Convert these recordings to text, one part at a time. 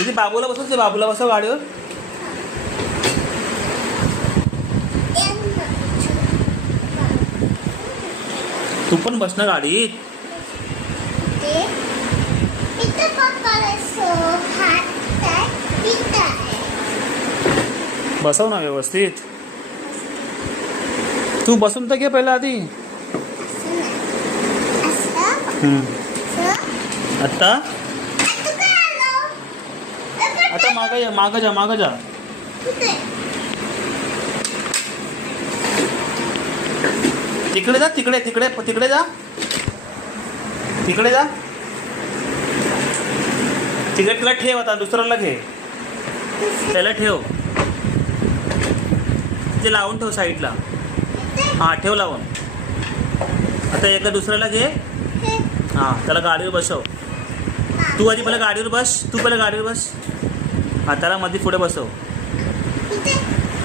तिथे बाबूला बसवते, बाबूला बसव गाडीवर. तू पण बस ना गाडीत. बसव ना व्यवस्थित. तू बसून तर घे पहिला आधी. आता आता मागं जा, मागं जा, मागं जा. तिकडे जा, तिकडे तिकडे तिकडे जा, तिकडे जा. तिकडे तिला ठेव. आता दुसऱ्याला घे, त्याला ठेव. ते लावून ठेव साईडला. हां ठेव लावून. आता एका दुसऱ्याला घे. हां त्याला गाडीवर बसव. तू आधी पहिला गाडीवर बस. तू पहिला गाडीवर बस. हां त्याला मध्ये पुढे बसव.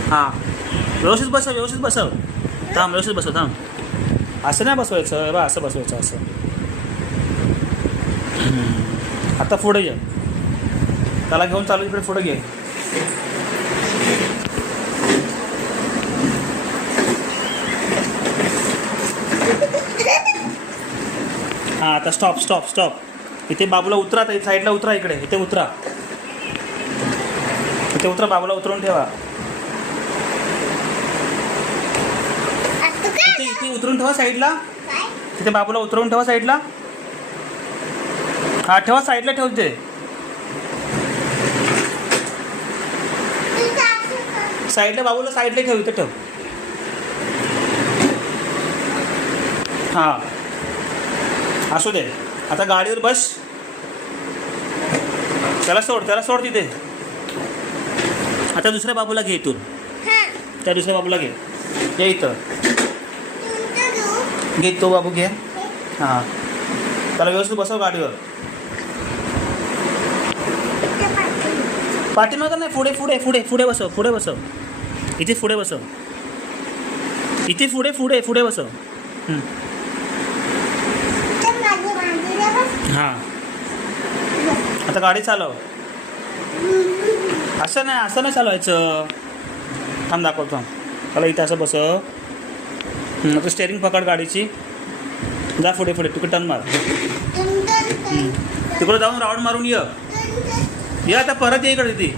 हां व्यवस्थित बसव, व्यवस्थित बसव. थांब, व्यवस्थित बसव. थांब. असं नाही बसवायचं बा, असं बसवायचं असं. आता पुढे ये. त्याला घेऊन चालू इकडे पुढे घे. हां आता स्टॉप स्टॉप स्टॉप. इथे बाबूला उतरा. साईडला उतरा. इकडे इथे उतरा. इथे उतरा. बाबूला उतरवून ठेवा. इथे उतरून ठेवा साईडला. तिथे बाबूला उतरवून ठेवा साईडला. हा ठेवा साईडला. ठेवते साईडला. बाबूला साईडला ठेव. इथे ठेव. हां असू दे. आता गाडीवर बस. त्याला सोड, त्याला सोड तिथे. आता दुसऱ्या बाबूला घे इथून. त्या दुसऱ्या बाबूला घे. ये इथं घे. तो बाबू घे. हां त्याला व्यवस्थित बसव गाडीवर. पाठीमागं नाही, पुढे पुढे पुढे पुढे बसव. पुढे बसव. इथे पुढे बसव. इथे पुढे पुढे पुढे बसव. हां आता गाडी चालव. असं नाही, असं नाही चालवायचं. थांब दाखवतो. त्याला इथे असं बसव. आता स्टेअरिंग पकड गाडीची. जा पुढे पुढे. तिकडे टर्न मार. तिकडे जाऊन राऊंड मारून ये. आता परत ये इकडे. ती